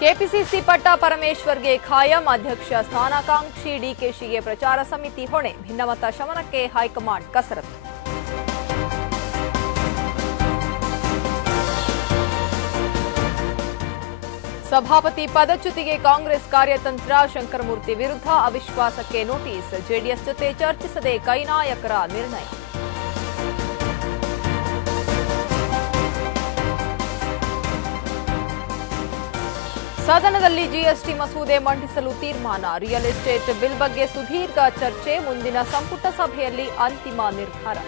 KPCC ಪಟ್ಟ ಪರಮೇಶ್ವರ್ಗೆ ಖಾಯಂ. ಅಧ್ಯಕ್ಷ ಸ್ಥಾನಾಕಾಂಕ್ಷಿ ಡಿಕೆಶಿಗೆ ಪ್ರಚಾರ ಸಮಿತಿ ಹೊಣೆ. ಭಿನ್ನಮತ ಶಮನಕ್ಕೆ ಹೈಕಮಾಂಡ್ ಕಸರತ್ತು. ಸಭಾಪತಿ ಪದಚ್ಯುತಿಗೆ ಕಾಂಗ್ರೆಸ್ ಕಾರ್ಯತಂತ್ರ. ಶಂಕರಮೂರ್ತಿ ವಿರುದ್ಧ ಅವಿಶ್ವಾಸಕ್ಕೆ ನೋಟಿಸ್. ಜೆಡಿಎಸ್ ಜೊತೆ ಚರ್ಚಿಸದೆ ಕೈನಾಯಕರ ನಿರ್ಣಯ. ಸದನದಲ್ಲಿ ಜಿಎಸ್ಟಿ ಮಸೂದೆ ಮಂಡಿಸಲು ತೀರ್ಮಾನ. ರಿಯಲ್ ಎಸ್ಟೇಟ್ ಬಿಲ್ ಬಗ್ಗೆ ಸುದೀರ್ಘ ಚರ್ಚೆ. ಮುಂದಿನ ಸಂಪುಟ ಸಭೆಯಲ್ಲಿ ಅಂತಿಮ ನಿರ್ಧಾರ.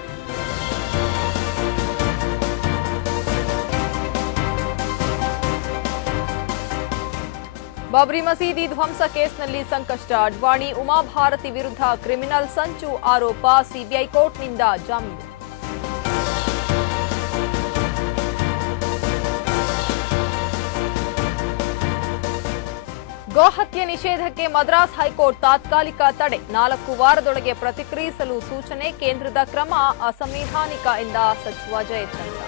ಬಾಬ್ರಿ ಮಸೀದಿ ಧ್ವಂಸ ಕೇಸ್ನಲ್ಲಿ ಸಂಕಷ್ಟ. ಅಡ್ವಾಣಿ ಉಮಾಭಾರತಿ ವಿರುದ್ಧ ಕ್ರಿಮಿನಲ್ ಸಂಚು ಆರೋಪ. ಸಿಬಿಐ ಕೋರ್ಟ್ನಿಂದ ಜಾಮೀನು. ಗೋಹತ್ಯೆ ನಿಷೇಧಕ್ಕೆ ಮದ್ರಾಸ್ ಹೈಕೋರ್ಟ್ ತಾತ್ಕಾಲಿಕ ತಡೆ. 4 ವಾರದೊಳಗೆ ಪ್ರತಿಕ್ರಿಯಿಸಲು ಸೂಚನೆ. ಕೇಂದ್ರದ ಕ್ರಮ ಅಸಂವಿಧಾನಿಕ ಎಂದ ಸಚಿವ ಜಯಚಂದ್ರ.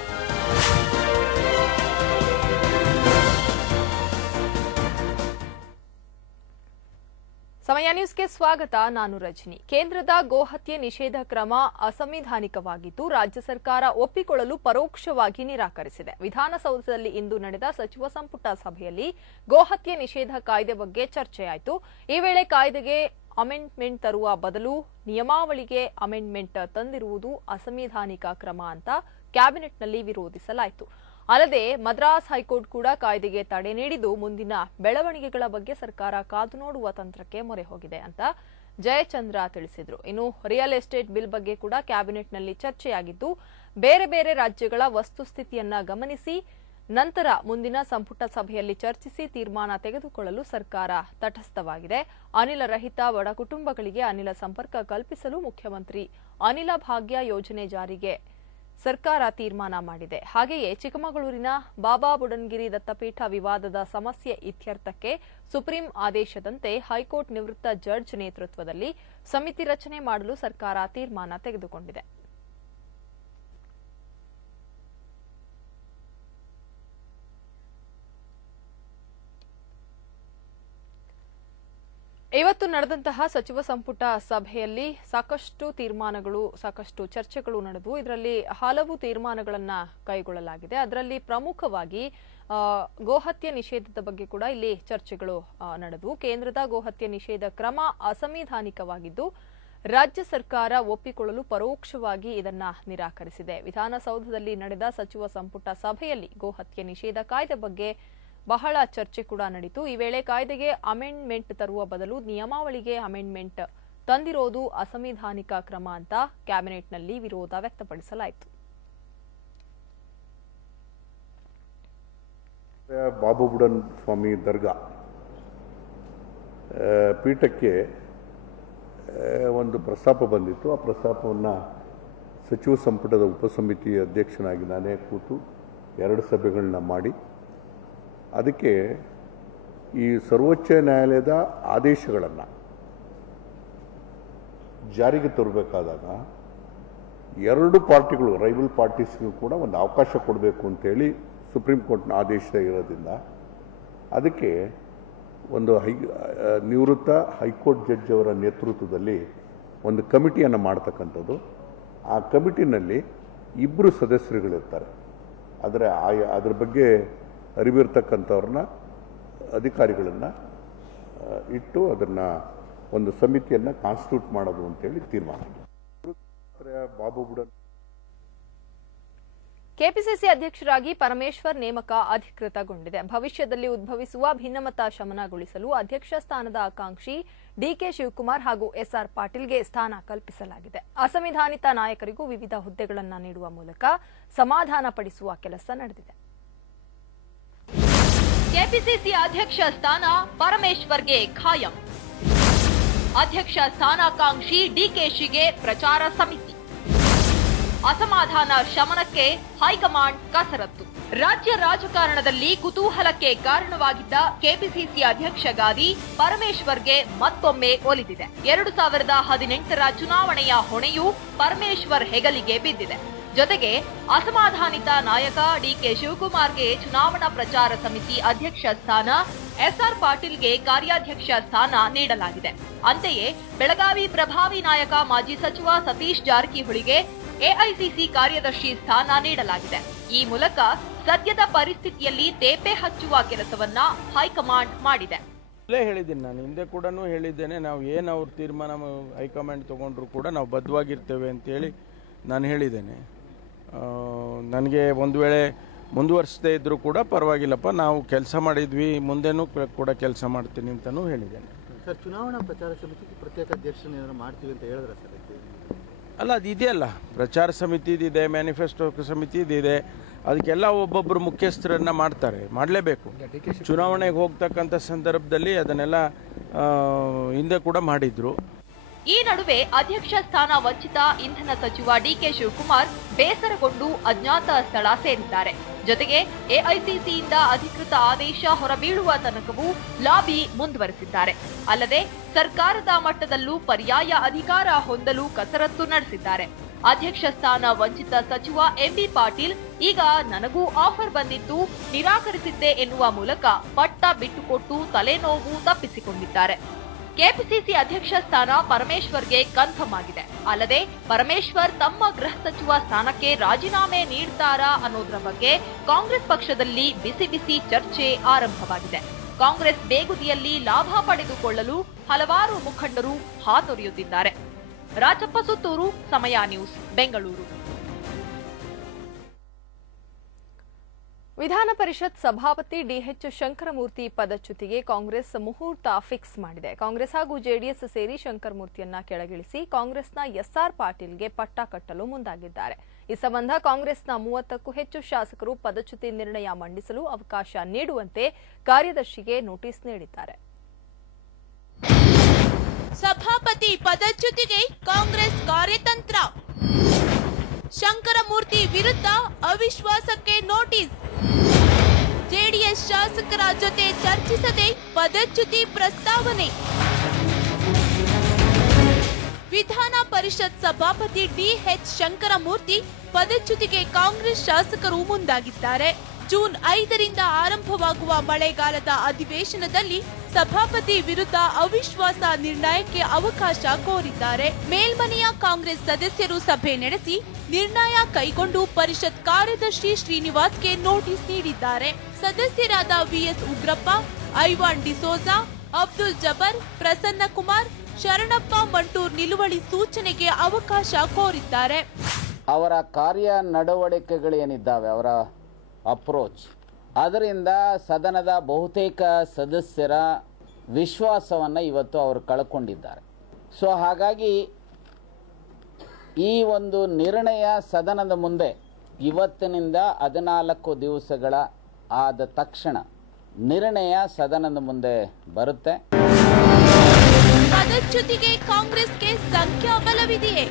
ಸಮಯ ನ್ಯೂಸ್ಗೆ ಸ್ವಾಗತ. ನಾನು ರಜನಿ. ಕೇಂದ್ರದ ಗೋಹತ್ಯೆ ನಿಷೇಧ ಕ್ರಮ ಅಸಂವಿಧಾನಿಕವಾಗಿದ್ದು ರಾಜ್ಯ ಸರ್ಕಾರ ಒಪ್ಪಿಕೊಳ್ಳಲು ಪರೋಕ್ಷವಾಗಿ ನಿರಾಕರಿಸಿದೆ. ವಿಧಾನಸೌಧದಲ್ಲಿ ಇಂದು ನಡೆದ ಸಚಿವ ಸಂಪುಟ ಸಭೆಯಲ್ಲಿ ಗೋಹತ್ಯೆ ನಿಷೇಧ ಕಾಯ್ದೆ ಬಗ್ಗೆ ಚರ್ಚೆಯಾಯಿತು. ಈ ವೇಳೆ ಕಾಯ್ದೆಗೆ ಅಮೆಂಡ್ಮೆಂಟ್ ತರುವ ಬದಲು ನಿಯಮಾವಳಿಗೆ ಅಮೆಂಡ್ಮೆಂಟ್ ತಂದಿರುವುದು ಅಸಂವಿಧಾನಿಕ ಕ್ರಮ ಅಂತ ಕ್ಯಾಬಿನೆಟ್ನಲ್ಲಿ ವಿರೋಧಿಸಲಾಯಿತು. ಅಲ್ಲದೆ ಮದ್ರಾಸ್ ಹೈಕೋರ್ಟ್ ಕೂಡ ಕಾಯ್ದೆಗೆ ತಡೆ ನೀಡಿದ್ದು ಮುಂದಿನ ಬೆಳವಣಿಗೆಗಳ ಬಗ್ಗೆ ಸರ್ಕಾರ ಕಾದು ನೋಡುವ ತಂತ್ರಕ್ಕೆ ಮೊರೆ ಹೋಗಿದೆ ಅಂತ ಜಯಚಂದ್ರ ತಿಳಿಸಿದರು. ಇನ್ನು ರಿಯಲ್ ಎಸ್ಟೇಟ್ ಬಿಲ್ ಬಗ್ಗೆ ಕೂಡ ಕ್ಯಾಬಿನೆಟ್ನಲ್ಲಿ ಚರ್ಚೆಯಾಗಿದ್ದು ಬೇರೆ ಬೇರೆ ರಾಜ್ಯಗಳ ವಸ್ತುಸ್ಥಿತಿಯನ್ನ ಗಮನಿಸಿ ನಂತರ ಮುಂದಿನ ಸಂಪುಟ ಸಭೆಯಲ್ಲಿ ಚರ್ಚಿಸಿ ತೀರ್ಮಾನ ತೆಗೆದುಕೊಳ್ಳಲು ಸರ್ಕಾರ ತಟಸ್ಥವಾಗಿದೆ. ಅನಿಲ ರಹಿತ ಬಡ ಕುಟುಂಬಗಳಿಗೆ ಅನಿಲ ಸಂಪರ್ಕ ಕಲ್ಪಿಸಲು ಮುಖ್ಯಮಂತ್ರಿ ಅನಿಲ ಭಾಗ್ಯ ಯೋಜನೆ ಜಾರಿಗೆ ಸರ್ಕಾರ ತೀರ್ಮಾನ ಮಾಡಿದೆ. ಹಾಗೆಯೇ ಚಿಕ್ಕಮಗಳೂರಿನ ಬಾಬಾ ಬುಡನ್ಗಿರಿ ದತ್ತಪೀಠ ವಿವಾದದ ಸಮಸ್ಯೆ ಇತ್ಯರ್ಥಕ್ಕೆ ಸುಪ್ರೀಂ ಆದೇಶದಂತೆ ಹೈಕೋರ್ಟ್ ನಿವೃತ್ತ ಜಡ್ಜ್ ನೇತೃತ್ವದಲ್ಲಿ ಸಮಿತಿ ರಚನೆ ಮಾಡಲು ಸರ್ಕಾರ ತೀರ್ಮಾನ ತೆಗೆದುಕೊಂಡಿದೆ. ಇವತ್ತು ನಡೆದಂತಹ ಸಚಿವ ಸಂಪುಟ ಸಭೆಯಲ್ಲಿ ಸಾಕಷ್ಟು ತೀರ್ಮಾನಗಳು, ಸಾಕಷ್ಟು ಚರ್ಚೆಗಳು ನಡೆದವು. ಇದರಲ್ಲಿ ಹಲವು ತೀರ್ಮಾನಗಳನ್ನು ಕೈಗೊಳ್ಳಲಾಗಿದೆ. ಅದರಲ್ಲಿ ಪ್ರಮುಖವಾಗಿ ಗೋಹತ್ಯೆ ನಿಷೇಧದ ಬಗ್ಗೆ ಕೂಡ ಇಲ್ಲಿ ಚರ್ಚೆಗಳು ನಡೆದವು. ಕೇಂದ್ರದ ಗೋಹತ್ಯೆ ನಿಷೇಧ ಕ್ರಮ ಅಸಂವಿಧಾನಿಕವಾಗಿದ್ದು ರಾಜ್ಯ ಸರ್ಕಾರ ಒಪ್ಪಿಕೊಳ್ಳಲು ಪರೋಕ್ಷವಾಗಿ ಇದನ್ನ ನಿರಾಕರಿಸಿದೆ. ವಿಧಾನಸೌಧದಲ್ಲಿ ನಡೆದ ಸಚಿವ ಸಂಪುಟ ಸಭೆಯಲ್ಲಿ ಗೋಹತ್ಯೆ ನಿಷೇಧ ಕಾಯ್ದೆ ಬಗ್ಗೆ ಬಹಳ ಚರ್ಚೆ ಕೂಡ ನಡೆಯಿತು. ಈ ವೇಳೆ ಕಾಯ್ದೆಗೆ ಅಮೆಂಡ್ಮೆಂಟ್ ತರುವ ಬದಲು ನಿಯಮಾವಳಿಗೆ ಅಮೆಂಡ್ಮೆಂಟ್ ತಂದಿರೋದು ಅಸಂವಿಧಾನಿಕ ಕ್ರಮ ಅಂತ ಕ್ಯಾಬಿನೆಟ್ನಲ್ಲಿ ವಿರೋಧ ವ್ಯಕ್ತಪಡಿಸಲಾಯಿತು. ಬಾಬು ಬುಡನ್ ಸ್ವಾಮಿ ದರ್ಗಾ ಪೀಠಕ್ಕೆ ಒಂದು ಪ್ರಸ್ತಾಪ ಬಂದಿತ್ತು. ಆ ಪ್ರಸ್ತಾಪವನ್ನು ಸಚಿವ ಸಂಪುಟದ ಉಪಸಮಿತಿ ಅಧ್ಯಕ್ಷನಾಗಿ ನಾನೇ ಕೂತು 2 ಸಭೆಗಳನ್ನ ಮಾಡಿ ಅದಕ್ಕೆ ಈ ಸರ್ವೋಚ್ಚ ನ್ಯಾಯಾಲಯದ ಆದೇಶಗಳನ್ನು ಜಾರಿಗೆ ತರಬೇಕಾದಾಗ 2 ಪಾರ್ಟಿಗಳು, ರೈವಲ್ ಪಾರ್ಟೀಸ್ಗೂ ಕೂಡ ಒಂದು ಅವಕಾಶ ಕೊಡಬೇಕು ಅಂತೇಳಿ ಸುಪ್ರೀಂ ಕೋರ್ಟ್ನ ಆದೇಶ ಇರೋದ್ರಿಂದ ಅದಕ್ಕೆ ಒಂದು ನಿವೃತ್ತ ಹೈಕೋರ್ಟ್ ಜಡ್ಜ್ ಅವರ ನೇತೃತ್ವದಲ್ಲಿ ಒಂದು ಕಮಿಟಿಯನ್ನು ಮಾಡ್ತಕ್ಕಂಥದ್ದು. ಆ ಕಮಿಟಿನಲ್ಲಿ 2 ಸದಸ್ಯರುಗಳಿರ್ತಾರೆ. ಅದರ ಬಗ್ಗೆ ಅರಿವಿರ್ತಕ್ಕಂಥವ್ರನ್ನ ಅಧಿಕಾರಿಗಳನ್ನು ಇಟ್ಟು ಅದನ್ನು ಒಂದು ಸಮಿತಿಯನ್ನು ಕಾನ್ಸ್ಟಿಟ್ಯೂಟ್ ಮಾಡೋದು ಅಂತೇಳಿ ತೀರ್ಮಾನ. ಬಾಬು ಬುಡನ್ ಕೆಪಿಸಿಸಿ ಅಧ್ಯಕ್ಷರಾಗಿ ಪರಮೇಶ್ವರ್ ನೇಮಕ ಅಧಿಕೃತಗೊಂಡಿದೆ. ಭವಿಷ್ಯದಲ್ಲಿ ಉದ್ಭವಿಸುವ ಭಿನ್ನಮತ ಶಮನಗೊಳಿಸಲು ಅಧ್ಯಕ್ಷ ಸ್ಥಾನದ ಆಕಾಂಕ್ಷಿ ಡಿಕೆ ಶಿವಕುಮಾರ್ ಹಾಗೂ ಎಸ್ಆರ್ ಪಾಟೀಲ್ಗೆ ಸ್ಥಾನ ಕಲ್ಪಿಸಲಾಗಿದೆ. ಅಸಂವಿಧಾನಿತ ನಾಯಕರಿಗೂ ವಿವಿಧ ಹುದ್ದೆಗಳನ್ನು ನೀಡುವ ಮೂಲಕ ಸಮಾಧಾನ ಪಡಿಸುವ ಕೆಲಸ ನಡೆದಿದೆ. ಕೆಪಿಸಿಸಿ ಅಧ್ಯಕ್ಷ ಸ್ಥಾನ ಪರಮೇಶ್ವರ್ಗೆ ಖಾಯಂ. ಅಧ್ಯಕ್ಷ ಸ್ಥಾನಾಕಾಂಕ್ಷಿ ಡಿಕೆಶಿಗೆ ಪ್ರಚಾರ ಸಮಿತಿ. ಅಸಮಾಧಾನ ಶಮನಕ್ಕೆ ಹೈಕಮಾಂಡ್ ಕಸರತ್ತು. ರಾಜ್ಯ ರಾಜಕಾರಣದಲ್ಲಿ ಕುತೂಹಲಕ್ಕೆ ಕಾರಣವಾಗಿದ್ದ ಕೆಪಿಸಿಸಿ ಅಧ್ಯಕ್ಷ ಗಾದಿ ಪರಮೇಶ್ವರ್ಗೆ ಮತ್ತೊಮ್ಮೆ ಒಲಿದಿದೆ. 2018ರ ಚುನಾವಣೆಯ ಹೊಣೆಯೂ ಪರಮೇಶ್ವರ್ ಹೆಗಲಿಗೆ ಬಿದ್ದಿದೆ. ಜೊತೆಗೆ ಅಸಮಾಧಾನಿತ ನಾಯಕ ಡಿಕೆ ಶಿವಕುಮಾರ್ಗೆ ಚುನಾವಣಾ ಪ್ರಚಾರ ಸಮಿತಿ ಅಧ್ಯಕ್ಷ ಸ್ಥಾನ, ಎಸ್ಆರ್ ಪಾಟೀಲ್ಗೆ ಕಾರ್ಯಾಧ್ಯಕ್ಷ ಸ್ಥಾನ ನೀಡಲಾಗಿದೆ. ಅಂತೆಯೇ ಬೆಳಗಾವಿ ಪ್ರಭಾವಿ ನಾಯಕ ಮಾಜಿ ಸಚಿವ ಸತೀಶ್ ಜಾರಕಿಹೊಳಿಗೆ ಎಐಸಿಸಿ ಕಾರ್ಯದರ್ಶಿ ಸ್ಥಾನ ನೀಡಲಾಗಿದೆ. ಈ ಮೂಲಕ ಸದ್ಯದ ಪರಿಸ್ಥಿತಿಯಲ್ಲಿ ತೇಪೆ ಹಚ್ಚುವ ಕೆಲಸವನ್ನ ಹೈಕಮಾಂಡ್ ಮಾಡಿದೆ. ಹೇಳಿದ್ದೀನಿ, ನಾನು ಹಿಂದೆ ಕೂಡ ಹೇಳಿದ್ದೇನೆ, ನಾವು ಏನು ಅವ್ರ ತೀರ್ಮಾನ ಹೈಕಮಾಂಡ್ ತಗೊಂಡ್ರು ಕೂಡ ನಾವು ಬದ್ಧವಾಗಿರ್ತೇವೆ ಅಂತೇಳಿ ನಾನು ಹೇಳಿದ್ದೇನೆ. ನನಗೆ ಒಂದು ವೇಳೆ ಮುಂದುವರಿಸದೇ ಇದ್ರೂ ಕೂಡ ಪರವಾಗಿಲ್ಲಪ್ಪ, ನಾವು ಕೆಲಸ ಮಾಡಿದ್ವಿ, ಮುಂದೆನೂ ಕೂಡ ಕೆಲಸ ಮಾಡ್ತೀನಿ ಅಂತಲೂ ಹೇಳಿದ್ದೇನೆ. ಸರ್, ಚುನಾವಣಾ ಪ್ರಚಾರ ಸಮಿತಿಗೆ ಪ್ರತ್ಯೇಕ ಅಧ್ಯಕ್ಷನ ಮಾಡ್ತೀವಿ ಅಂತ ಹೇಳಿದ್ರೆ ಸರ್? ಅಲ್ಲ, ಅದು ಇದೆಯಲ್ಲ, ಪ್ರಚಾರ ಸಮಿತಿದಿದೆ, ಮ್ಯಾನಿಫೆಸ್ಟೋ ಸಮಿತಿದಿದೆ, ಅದಕ್ಕೆಲ್ಲ ಒಬ್ಬೊಬ್ಬರು ಮುಖ್ಯಸ್ಥರನ್ನ ಮಾಡ್ತಾರೆ, ಮಾಡಲೇಬೇಕು. ಚುನಾವಣೆಗೆ ಹೋಗ್ತಕ್ಕಂಥ ಸಂದರ್ಭದಲ್ಲಿ ಅದನ್ನೆಲ್ಲ ಹಿಂದೆ ಕೂಡ ಮಾಡಿದ್ರು. ಈ ನಡುವೆ ಅಧ್ಯಕ್ಷ ಸ್ಥಾನ ವಂಚಿತ ಇಂಧನ ಸಚಿವ ಡಿಕೆ ಶಿವಕುಮಾರ್ ಬೇಸರಗೊಂಡು ಅಜ್ಞಾತ ಸ್ಥಳ ಸೇರಿದ್ದಾರೆ. ಜೊತೆಗೆ ಎಐಸಿಸಿಯಿಂದ ಅಧಿಕೃತ ಆದೇಶ ಹೊರಬೀಳುವ ತನಕವೂ ಲಾಬಿ ಮುಂದುವರೆಸಿದ್ದಾರೆ. ಅಲ್ಲದೆ ಸರ್ಕಾರದ ಮಟ್ಟದಲ್ಲೂ ಪರ್ಯಾಯ ಅಧಿಕಾರ ಹೊಂದಲು ಕಸರತ್ತು ನಡೆಸಿದ್ದಾರೆ. ಅಧ್ಯಕ್ಷ ಸ್ಥಾನ ವಂಚಿತ ಸಚಿವ ಎಂಬಿ ಪಾಟೀಲ್ ಈಗ ನನಗೂ ಆಫರ್ ಬಂದಿತ್ತು, ನಿರಾಕರಿಸಿದ್ದೆ ಎನ್ನುವ ಮೂಲಕ ಪಟ್ಟ ಬಿಟ್ಟುಕೊಟ್ಟು ತಲೆನೋವು ತಪ್ಪಿಸಿಕೊಂಡಿದ್ದಾರೆ. ಕೆಪಿಸಿಸಿ ಅಧ್ಯಕ್ಷ ಸ್ಥಾನ ಪರಮೇಶ್ವರ್ಗೆ ಕನ್ಫರ್ಮ್ ಆಗಿದೆ. ಅಲ್ಲದೆ ಪರಮೇಶ್ವರ್ ತಮ್ಮ ಗೃಹ ಸಚಿವ ಸ್ಥಾನಕ್ಕೆ ರಾಜೀನಾಮೆ ನೀಡ್ತಾರಾ ಅನ್ನೋದ್ರ ಬಗ್ಗೆ ಕಾಂಗ್ರೆಸ್ ಪಕ್ಷದಲ್ಲಿ ಬಿಸಿ ಬಿಸಿ ಚರ್ಚೆ ಆರಂಭವಾಗಿದೆ. ಕಾಂಗ್ರೆಸ್ ಬೇಗುದಿಯಲ್ಲಿ ಲಾಭ ಪಡೆದುಕೊಳ್ಳಲು ಹಲವಾರು ಮುಖಂಡರು ಹಾತೊರೆಯುತ್ತಿದ್ದಾರೆ. ರಾಜಪ್ಪ ಸುತ್ತೂರು, ಸಮಯ ನ್ಯೂಸ್, ಬೆಂಗಳೂರು. ವಿಧಾನ ಪರಿಷತ್ ಸಭಾಪತಿ ಡಿಎಚ್ ಶಂಕರಮೂರ್ತಿ ಪದಚ್ಯುತಿಗೆ ಕಾಂಗ್ರೆಸ್ ಮುಹೂರ್ತ ಫಿಕ್ಸ್ ಮಾಡಿದೆ. ಕಾಂಗ್ರೆಸ್ ಹಾಗೂ ಜೆಡಿಎಸ್ ಸೇರಿ ಶಂಕರಮೂರ್ತಿಯನ್ನ ಕೆಳಗಿಳಿಸಿ ಕಾಂಗ್ರೆಸ್ನ ಎಸ್ಆರ್ ಪಾಟೀಲ್ಗೆ ಪಟ್ಟ ಕಟ್ಟಲು ಮುಂದಾಗಿದ್ದಾರೆ. ಈ ಸಂಬಂಧ ಕಾಂಗ್ರೆಸ್ನ 30ಕ್ಕೂ ಹೆಚ್ಚು ಶಾಸಕರು ಪದಚ್ಯುತಿ ನಿರ್ಣಯ ಮಂಡಿಸಲು ಅವಕಾಶ ನೀಡುವಂತೆ ಕಾರ್ಯದರ್ಶಿಗೆ ನೋಟಿಸ್ ನೀಡಿದ್ದಾರೆ. ಸಭಾಪತಿ ಪದಚ್ಯುತಿಗೆ ಕಾಂಗ್ರೆಸ್ ಕಾರ್ಯತಂತ್ರ. ಶಂಕರಮೂರ್ತಿ ವಿರುದ್ಧ ಅವಿಶ್ವಾಸಕ್ಕೆ ನೋಟಿಸ್. ಜೆಡಿಎಸ್ ಶಾಸಕರ ಜೊತೆ ಚರ್ಚಿಸದೆ ಪದಚ್ಯುತಿ ಪ್ರಸ್ತಾವನೆ. ವಿಧಾನ ಪರಿಷತ್ ಸಭಾಪತಿ ಡಿಎಚ್ ಶಂಕರಮೂರ್ತಿ ಪದಚ್ಯುತಿಗೆ ಕಾಂಗ್ರೆಸ್ ಶಾಸಕರು ಮುಂದಾಗಿದ್ದಾರೆ. ಜೂನ್ 5ರಿಂದ ಆರಂಭವಾಗುವ ಮಳೆಗಾಲದ ಅಧಿವೇಶನದಲ್ಲಿ ಸಭಾಪತಿ ವಿರುದ್ಧ ಅವಿಶ್ವಾಸ ನಿರ್ಣಯಕ್ಕೆ ಅವಕಾಶ ಕೋರಿದ್ದಾರೆ. ಮೇಲ್ಮನೆಯ ಕಾಂಗ್ರೆಸ್ ಸದಸ್ಯರು ಸಭೆ ನಡೆಸಿ ನಿರ್ಣಯ ಕೈಗೊಂಡು ಪರಿಷತ್ ಕಾರ್ಯದರ್ಶಿ ಶ್ರೀನಿವಾಸ್ಗೆ ನೋಟಿಸ್ ನೀಡಿದ್ದಾರೆ. ಸದಸ್ಯರಾದ ವಿಎಸ್ ಉಗ್ರಪ್ಪ, ಐವಾನ್ ಡಿಸೋಜಾ, ಅಬ್ದುಲ್ ಜಬರ್, ಪ್ರಸನ್ನ ಕುಮಾರ್, ಶರಣಪ್ಪ ಮಂಟೂರ್ ನಿಲುವಳಿ ಸೂಚನೆಗೆ ಅವಕಾಶ ಕೋರಿದ್ದಾರೆ. ಅವರ ಕಾರ್ಯ ನಡವಳಿಕೆಗಳೇನಿದ್ದಾವೆ, ಅವರ ಅಪ್ರೋಚ್, ಅದರಿಂದ ಸದನದ ಬಹುತೇಕ ಸದಸ್ಯರ ವಿಶ್ವಾಸವನ್ನು ಇವತ್ತು ಅವರು ಕಳ್ಕೊಂಡಿದ್ದಾರೆ. ಸೊ ಹಾಗಾಗಿ ಈ ಒಂದು ನಿರ್ಣಯ ಸದನದ ಮುಂದೆ ಇವತ್ತಿನಿಂದ 14 ದಿವಸಗಳ ಆದ ತಕ್ಷಣ ನಿರ್ಣಯ ಸದನದ ಮುಂದೆ ಬರುತ್ತೆ. ಪದಚ್ಯುತಿಗೆ ಕಾಂಗ್ರೆಸ್ಗೆ ಸಂಖ್ಯಾಬಲವಿದೆಯೇ?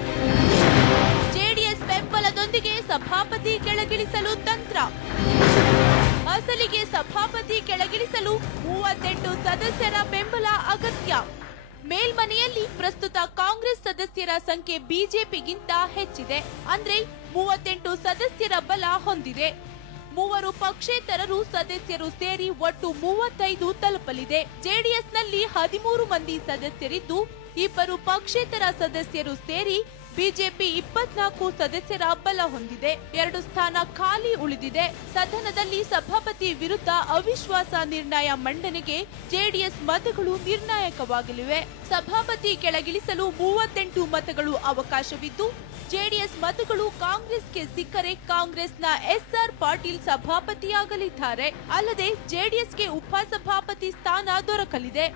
ಜೆಡಿಎಸ್ ಬೆಂಬಲದೊಂದಿಗೆ ಸಭಾಪತಿ ಕೆಳಗಿಳಿಸಲು ತಂತ್ರ. ಅಸಲಿಗೆ ಸಭಾಪತಿ ಕೆಳಗಿಳಿಸಲು 38 ಸದಸ್ಯರ ಬೆಂಬಲ ಅಗತ್ಯ. ಮೇಲ್ಮನೆಯಲ್ಲಿ ಪ್ರಸ್ತುತ ಕಾಂಗ್ರೆಸ್ ಸದಸ್ಯರ ಸಂಖ್ಯೆ ಬಿಜೆಪಿಗಿಂತ ಹೆಚ್ಚಿದೆ. ಅಂದ್ರೆ 38 ಸದಸ್ಯರ ಬಲ ಹೊಂದಿದೆ. 3 ಪಕ್ಷೇತರರು ಸದಸ್ಯರು ಸೇರಿ ಒಟ್ಟು 35 ತಲುಪಲಿದೆ. ಜೆಡಿಎಸ್ನಲ್ಲಿ 13 ಮಂದಿ ಸದಸ್ಯರಿದ್ದು 2 ಪಕ್ಷೇತರ ಸದಸ್ಯರು ಸೇರಿ ಬಿಜೆಪಿ 24 ಸದಸ್ಯರ ಬಲ ಹೊಂದಿದೆ. 2 ಸ್ಥಾನ ಖಾಲಿ ಉಳಿದಿದೆ. ಸದನದಲ್ಲಿ ಸಭಾಪತಿ ವಿರುದ್ಧ ಅವಿಶ್ವಾಸ ನಿರ್ಣಯ ಮಂಡನೆಗೆ ಜೆಡಿಎಸ್ ಮತಗಳು ನಿರ್ಣಾಯಕವಾಗಲಿವೆ. ಸಭಾಪತಿ ಕೆಳಗಿಳಿಸಲು 38 ಮತಗಳು ಅವಕಾಶವಿದ್ದು ಜೆಡಿಎಸ್ ಮತಗಳು ಕಾಂಗ್ರೆಸ್ಗೆ ಸಿಕ್ಕರೆ ಕಾಂಗ್ರೆಸ್ನ ಎಸ್ಆರ್ ಪಾಟೀಲ್ ಸಭಾಪತಿಯಾಗಲಿದ್ದಾರೆ. ಅಲ್ಲದೆ ಜೆಡಿಎಸ್ಗೆ ಉಪಸಭಾಪತಿ ಸ್ಥಾನ ದೊರಕಲಿದೆ.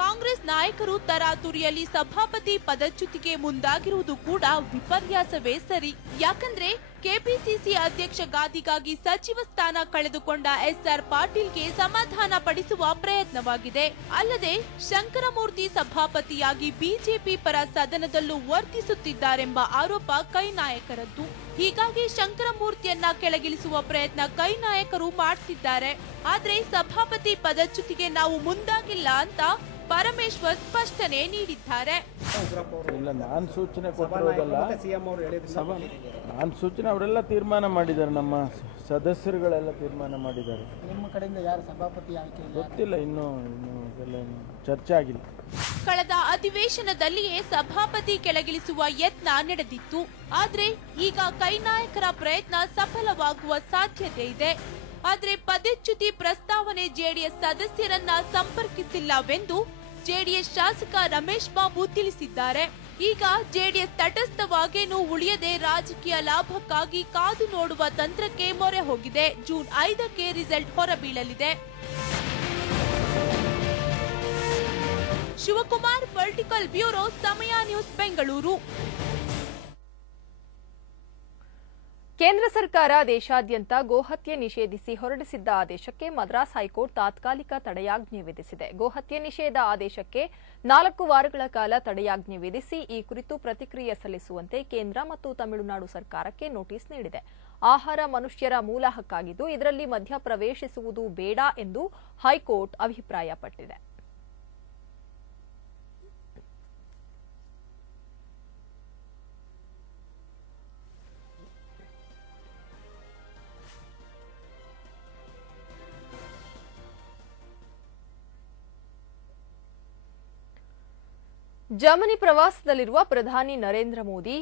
ಕಾಂಗ್ರೆಸ್ ನಾಯಕರು ತರಾತುರಿಯಲ್ಲಿ ಸಭಾಪತಿ ಪದಚ್ಯುತಿಗೆ ಮುಂದಾಗಿರುವುದು ಕೂಡ ವಿಪರ್ಯಾಸವೇ ಸರಿ. ಯಾಕಂದ್ರೆ ಕೆಪಿಸಿಸಿ ಅಧ್ಯಕ್ಷ ಗಾದಿಗಾಗಿ ಸಚಿವ ಸ್ಥಾನ ಕಳೆದುಕೊಂಡ ಎಸ್ಆರ್ ಪಾಟೀಲ್ಗೆ ಸಮಾಧಾನ ಪಡಿಸುವ ಪ್ರಯತ್ನವಾಗಿದೆ. ಅಲ್ಲದೆ ಶಂಕರಮೂರ್ತಿ ಸಭಾಪತಿಯಾಗಿ ಬಿಜೆಪಿ ಪರ ಸದನದಲ್ಲೂ ವರ್ತಿಸುತ್ತಿದ್ದಾರೆಂಬ ಆರೋಪ ಕೈ ನಾಯಕರದ್ದು. ಹೀಗಾಗಿ ಶಂಕರಮೂರ್ತಿಯನ್ನ ಕೆಳಗಿಳಿಸುವ ಪ್ರಯತ್ನ ಕೈ ನಾಯಕರು ಮಾಡ್ತಿದ್ದಾರೆ. ಆದ್ರೆ ಸಭಾಪತಿ ಪದಚ್ಯುತಿಗೆ ನಾವು ಮುಂದಾಗಿಲ್ಲ ಅಂತ ಪರಮೇಶ್ವರ್ ಸ್ಪಷ್ಟನೆ ನೀಡಿದ್ದಾರೆ. ಇಲ್ಲ, ನಾನು ಸೂಚನೆ ಕೊಟ್ಟಿರೋದಲ್ಲ, ನಾನು ಸೂಚನೆ ಅವರೆಲ್ಲ ತೀರ್ಮಾನ ಮಾಡಿದ್ದಾರೆ, ನಮ್ಮ ಸದಸ್ಯರುಗಳೆಲ್ಲ ತೀರ್ಮಾನ ಮಾಡಿದ್ದಾರೆ. ನಿಮ್ಮ ಕಡೆಯಿಂದ ಯಾರು ಸಭಾಪತಿ ಆಯ್ಕೆ ಗೊತ್ತಿಲ್ಲ, ಇನ್ನೂ ಚರ್ಚೆ ಆಗಿಲ್ಲ. ಕಳೆದ ಅಧಿವೇಶನದಲ್ಲಿಯೇ ಸಭಾಪತಿ ಕೆಳಗಿಳಿಸುವ ಯತ್ನ ನಡೆದಿತ್ತು. ಆದ್ರೆ ಈಗ ಕೈ ನಾಯಕರ ಪ್ರಯತ್ನ ಸಫಲವಾಗುವ ಸಾಧ್ಯತೆ ಇದೆ. ಆದ್ರೆ ಪದಚ್ಯುತಿ ಪ್ರಸ್ತಾವನೆ ಜೆಡಿಎಸ್ ಸದಸ್ಯರನ್ನ ಸಂಪರ್ಕಿಸಿಲ್ಲವೆಂದು ಜೆಡಿಎಸ್ ಶಾಸಕ ರಮೇಶ್ ಬಾಬು ತಿಳಿಸಿದ್ದಾರೆ. ಈಗ ಜೆಡಿಎಸ್ ತಟಸ್ಥವಾಗೇನೂ ಉಳಿಯದೆ ರಾಜಕೀಯ ಲಾಭಕ್ಕಾಗಿ ಕಾದು ನೋಡುವ ತಂತ್ರಕ್ಕೆ ಮೊರೆ ಹೋಗಿದೆ. ಜೂನ್ 5ಕ್ಕೆ ರಿಸಲ್ಟ್ ಹೊರಬೀಳಲಿದೆ. ಶಿವಕುಮಾರ್, ಪೊಲಿಟಿಕಲ್ ಬ್ಯೂರೋ, ಸಮಯ ನ್ಯೂಸ್, ಬೆಂಗಳೂರು. ಕೇಂದ್ರ ಸರ್ಕಾರ ದೇಶಾದ್ಯಂತ ಗೋಹತ್ಯೆ ನಿಷೇಧಿಸಿ ಹೊರಡಿಸಿದ್ದ ಆದೇಶಕ್ಕೆ ಮದ್ರಾಸ್ ಹೈಕೋರ್ಟ್ ತಾತ್ಕಾಲಿಕ ತಡೆಯಾಜ್ಞೆ ವಿಧಿಸಿದೆ. ಗೋಹತ್ಯೆ ನಿಷೇಧ ಆದೇಶಕ್ಕೆ 4 ವಾರಗಳ ಕಾಲ ತಡೆಯಾಜ್ಞೆ ವಿಧಿಸಿ ಈ ಕುರಿತು ಪ್ರತಿಕ್ರಿಯೆ ಸಲ್ಲಿಸುವಂತೆ ಕೇಂದ್ರ ಮತ್ತು ತಮಿಳುನಾಡು ಸರ್ಕಾರಕ್ಕೆ ನೋಟಿಸ್ ನೀಡಿದೆ. ಆಹಾರ ಮನುಷ್ಯರ ಮೂಲ ಹಕ್ಕಾಗಿದ್ದು ಇದರಲ್ಲಿ ಮಧ್ಯಪ್ರವೇಶಿಸುವುದು ಬೇಡ ಎಂದು ಹೈಕೋರ್ಟ್ ಅಭಿಪ್ರಾಯಪಟ್ಟಿದೆ. ಜರ್ಮನಿ ಪ್ರವಾಸದಲ್ಲಿರುವ ಪ್ರಧಾನಿ ನರೇಂದ್ರ ಮೋದಿ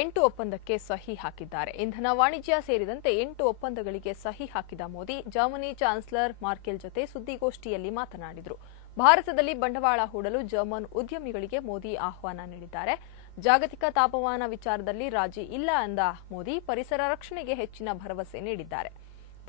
8 ಒಪ್ಪಂದಕ್ಕೆ ಸಹಿ ಹಾಕಿದ್ದಾರೆ. ಇಂಧನ ವಾಣಿಜ್ಯ ಸೇರಿದಂತೆ 8 ಒಪ್ಪಂದಗಳಿಗೆ ಸಹಿ ಹಾಕಿದ ಮೋದಿ ಜರ್ಮನಿ ಚಾನ್ಸಲರ್ ಮಾರ್ಕೆಲ್ ಜೊತೆ ಸುದ್ದಿಗೋಷ್ಠಿಯಲ್ಲಿ ಮಾತನಾಡಿದರು. ಭಾರತದಲ್ಲಿ ಬಂಡವಾಳ ಹೂಡಲು ಜರ್ಮನ್ ಉದ್ಯಮಿಗಳಿಗೆ ಮೋದಿ ಆಹ್ವಾನ ನೀಡಿದ್ದಾರೆ. ಜಾಗತಿಕ ತಾಪಮಾನ ವಿಚಾರದಲ್ಲಿ ರಾಜಿ ಇಲ್ಲ ಎಂದ ಮೋದಿ ಪರಿಸರ ರಕ್ಷಣೆಗೆ ಹೆಚ್ಚಿನ ಭರವಸೆ ನೀಡಿದ್ದಾರೆ.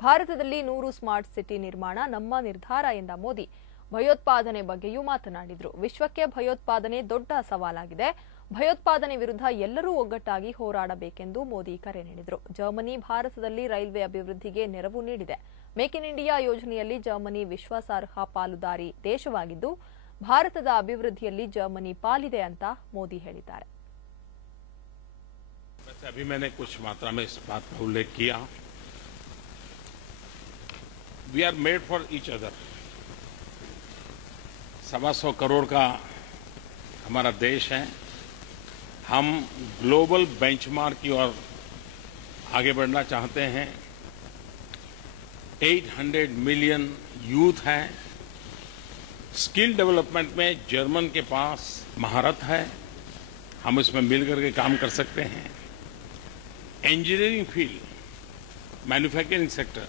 ಭಾರತದಲ್ಲಿ 100 ಸ್ಮಾರ್ಟ್ ಸಿಟಿ ನಿರ್ಮಾಣ ನಮ್ಮ ನಿರ್ಧಾರ ಎಂದ ಮೋದಿ ಭಯೋತ್ಪಾದನೆ ಬಗ್ಗೆಯೂ ಮಾತನಾಡಿದರು. ವಿಶ್ವಕ್ಕೆ ಭಯೋತ್ಪಾದನೆ ದೊಡ್ಡ ಸವಾಲಾಗಿದೆ. ಭಯೋತ್ಪಾದನೆ ವಿರುದ್ಧ ಎಲ್ಲರೂ ಒಗ್ಗಟ್ಟಾಗಿ ಹೋರಾಡಬೇಕೆಂದು ಮೋದಿ ಕರೆ ನೀಡಿದರು. ಜರ್ಮನಿ ಭಾರತದಲ್ಲಿ ರೈಲ್ವೆ ಅಭಿವೃದ್ಧಿಗೆ ನೆರವು ನೀಡಿದೆ. ಮೇಕ್ ಇನ್ ಇಂಡಿಯಾ ಯೋಜನೆಯಲ್ಲಿ ಜರ್ಮನಿ ವಿಶ್ವಾಸಾರ್ಹ ಪಾಲುದಾರಿ ದೇಶವಾಗಿದ್ದು ಭಾರತದ ಅಭಿವೃದ್ಧಿಯಲ್ಲಿ ಜರ್ಮನಿ ಪಾಲಿದೆ ಅಂತ ಮೋದಿ ಹೇಳಿದ್ದಾರೆ. अभी मैंने कुछ मात्रा में इस बात का उल्लेख किया. We are made for each other. 125 crore का हमारा देश है. हम ग्लोबल बेंचमार्क की ओर आगे बढ़ना चाहते हैं. 800 मिलियन यूथ है. स्किल डेवलपमेंट में जर्मन के पास महारत है. हम इसमें मिलकर के काम कर सकते हैं. इंजीनियरिंग फील्ड, मैन्युफैक्चरिंग सेक्टर,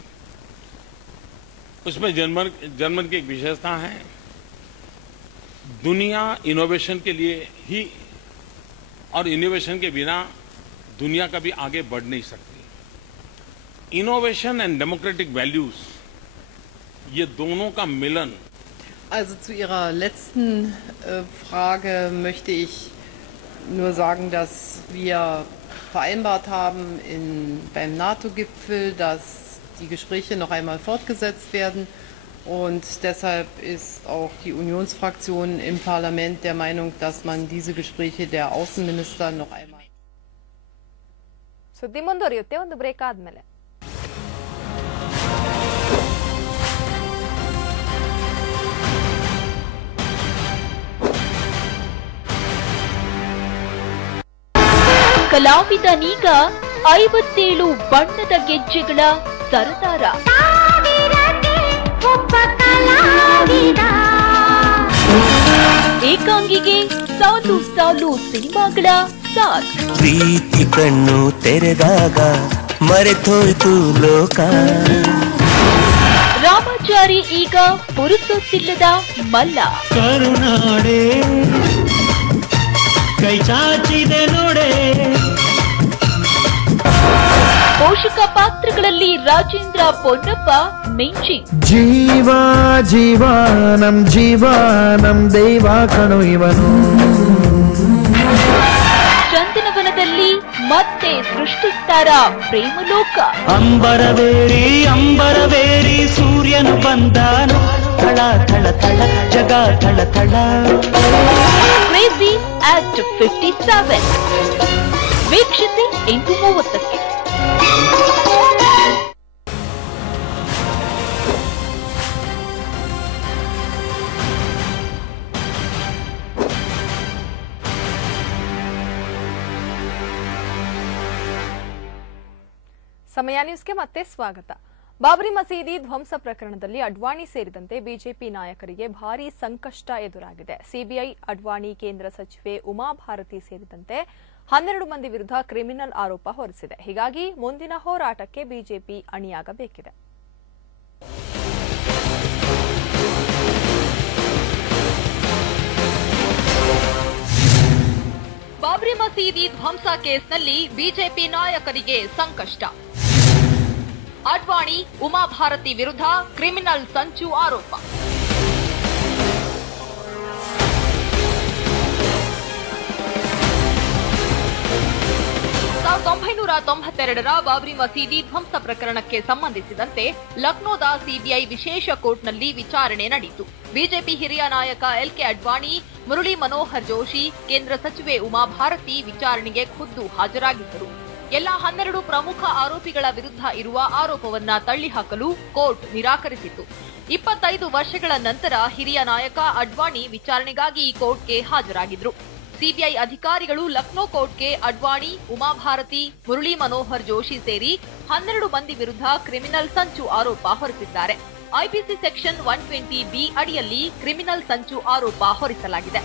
उसमें जर्मन की एक विशेषता है. दुनिया इनोवेशन के लिए ही, और इनोवेशन के बिना दुनिया कभी आगे बढ़ नहीं सकती. इनोवेशन एंड डेमोक्रेटिक वैल्यूज, ये दोनों का मिलन. Also zu Ihrer letzten Frage möchte ich nur sagen, dass wir vereinbart haben beim NATO-Gipfel, dass die Gespräche noch einmal fortgesetzt werden. Und deshalb ist auch die Unionsfraktion im Parlament der Meinung, dass man diese Gespräche der Außenminister noch einmal. ಸುದ್ದಿ ಮುಂದುವರಿಯುತ್ತೆ ಒಂದು break ಆದ್ಮೇಲೆ. ಕಲಾವಿದನೀಗ 57 ಬಣ್ಣದ ಗೆಜ್ಜೆಗಳ ಸರದಾರ. ಏಕಾಂಗಿಗೆ ಸಾಲು ಸಾಲು ಸಿನಿಮಾಗಳ ಸಾಥ್. ಪ್ರೀತಿ ಕಣ್ಣು ತೆರೆದಾಗ ಮರೆತೋಯ್ತು ಲೋಕ. ರಾಮಾಚಾರಿ ಈಗ ಪುರುಸೊತ್ತಿಲ್ಲದ ಮಲ್ಲ. ಕರುನಾಡೆ ಕೈ ಚಾಚಿದೆ ನೋಡೆ. ಪೋಷಕ ಪಾತ್ರಗಳಲ್ಲಿ ರಾಜೇಂದ್ರ ಪೊನ್ನಪ್ಪ ಮಿಂಚಿ. ಜೀವ ಜೀವಾನಂ ಜೀವಾನಂ ದೈವ ಕಣು ಇವನು. ಚಂದನವನದಲ್ಲಿ ಮತ್ತೆ ಸೃಷ್ಟಿಸ್ತಾರ ಪ್ರೇಮಲೋಕ. ಅಂಬರವೇರಿ ಸೂರ್ಯನು ಬಂದಾನು. ಥಳ ಥಳ ಥಳ ಜಗ ಥಳ ಥಳ. ಕ್ರೇಜಿ ಆಟ್ 57 ವೀಕ್ಷಿಸಿ 8:30ಕ್ಕೆ. ಸಮಯ ನ್ಯೂಸ್ಗೆ ಮತ್ತೆ ಸ್ವಾಗತ. ಬಾಬರಿ ಮಸೀದಿ ಧ್ವಂಸ ಪ್ರಕರಣದಲ್ಲಿ ಅಡ್ವಾಣಿ ಸೇರಿದಂತೆ ಬಿಜೆಪಿ ನಾಯಕರಿಗೆ ಭಾರೀ ಸಂಕಷ್ಟ ಎದುರಾಗಿದೆ. ಸಿಬಿಐ ಅಡ್ವಾಣಿ ಕೇಂದ್ರ ಸಚಿವೆ ಉಮಾ ಭಾರತಿ ಸೇರಿದಂತೆ 12 ಮಂದಿ ವಿರುದ್ಧ ಕ್ರಿಮಿನಲ್ ಆರೋಪ ಹೊರಿಸಿದೆ. ಹೀಗಾಗಿ ಮುಂದಿನ ಹೋರಾಟಕ್ಕೆ ಬಿಜೆಪಿ ಅಣಿಯಾಗಬೇಕಿದೆ. ಬಾಬರಿ ಮಸೀದಿ ಧ್ವಂಸ ಕೇಸ್ನಲ್ಲಿ ಬಿಜೆಪಿ ನಾಯಕರಿಗೆ ಸಂಕಷ್ಟ. ಅಡ್ವಾಣಿ ಉಮಾ ಭಾರತಿ ವಿರುದ್ಧ ಕ್ರಿಮಿನಲ್ ಸಂಚು ಆರೋಪ. ಬಾಬರಿ ಮಸೀದಿ ಧ್ವಂಸ ಪ್ರಕರಣಕ್ಕೆ ಸಂಬಂಧಿಸಿದಂತೆ ಲಕ್ನೋದ ಸಿಬಿಐ ವಿಶೇಷ ಕೋರ್ಟ್ನಲ್ಲಿ ವಿಚಾರಣೆ ನಡೆಯಿತು. ಬಿಜೆಪಿ ಹಿರಿಯ ನಾಯಕ ಎಲ್ಕೆ ಅಡ್ವಾಣಿ, ಮುರಳಿ ಮನೋಹರ್ ಜೋಶಿ, ಕೇಂದ್ರ ಸಚಿವೆ ಉಮಾ ಭಾರತಿ ವಿಚಾರಣೆಗೆ ಖುದ್ದು ಹಾಜರಾಗಿದ್ದರು. ಎಲ್ಲಾ 12 ಪ್ರಮುಖ ಆರೋಪಿಗಳ ವಿರುದ್ಧ ಇರುವ ಆರೋಪವನ್ನ ತಳ್ಳಿಹಾಕಲು ಕೋರ್ಟ್ ನಿರಾಕರಿಸಿತು. 25 ವರ್ಷಗಳ ನಂತರ ಹಿರಿಯ ನಾಯಕ ಅಡ್ವಾಣಿ ವಿಚಾರಣೆಗಾಗಿ ಈ ಕೋರ್ಟ್ಗೆ ಹಾಜರಾಗಿದ್ರು. ಸಿಬಿಐ ಅಧಿಕಾರಿಗಳು ಲಕ್ನೋ ಕೋರ್ಟ್ಗೆ ಅಡ್ವಾಣಿ, ಉಮಾ ಭಾರತಿ, ಮುರಳಿ ಮನೋಹರ್ ಜೋಶಿ ಸೇರಿ 12 ಮಂದಿ ವಿರುದ್ಧ ಕ್ರಿಮಿನಲ್ ಸಂಚು ಆರೋಪ ಹೊರಿಸಿದ್ದಾರೆ. ಐಪಿಸಿ ಸೆಕ್ಷನ್ 120B ಅಡಿಯಲ್ಲಿ ಕ್ರಿಮಿನಲ್ ಸಂಚು ಆರೋಪ ಹೊರಿಸಲಾಗಿದೆ.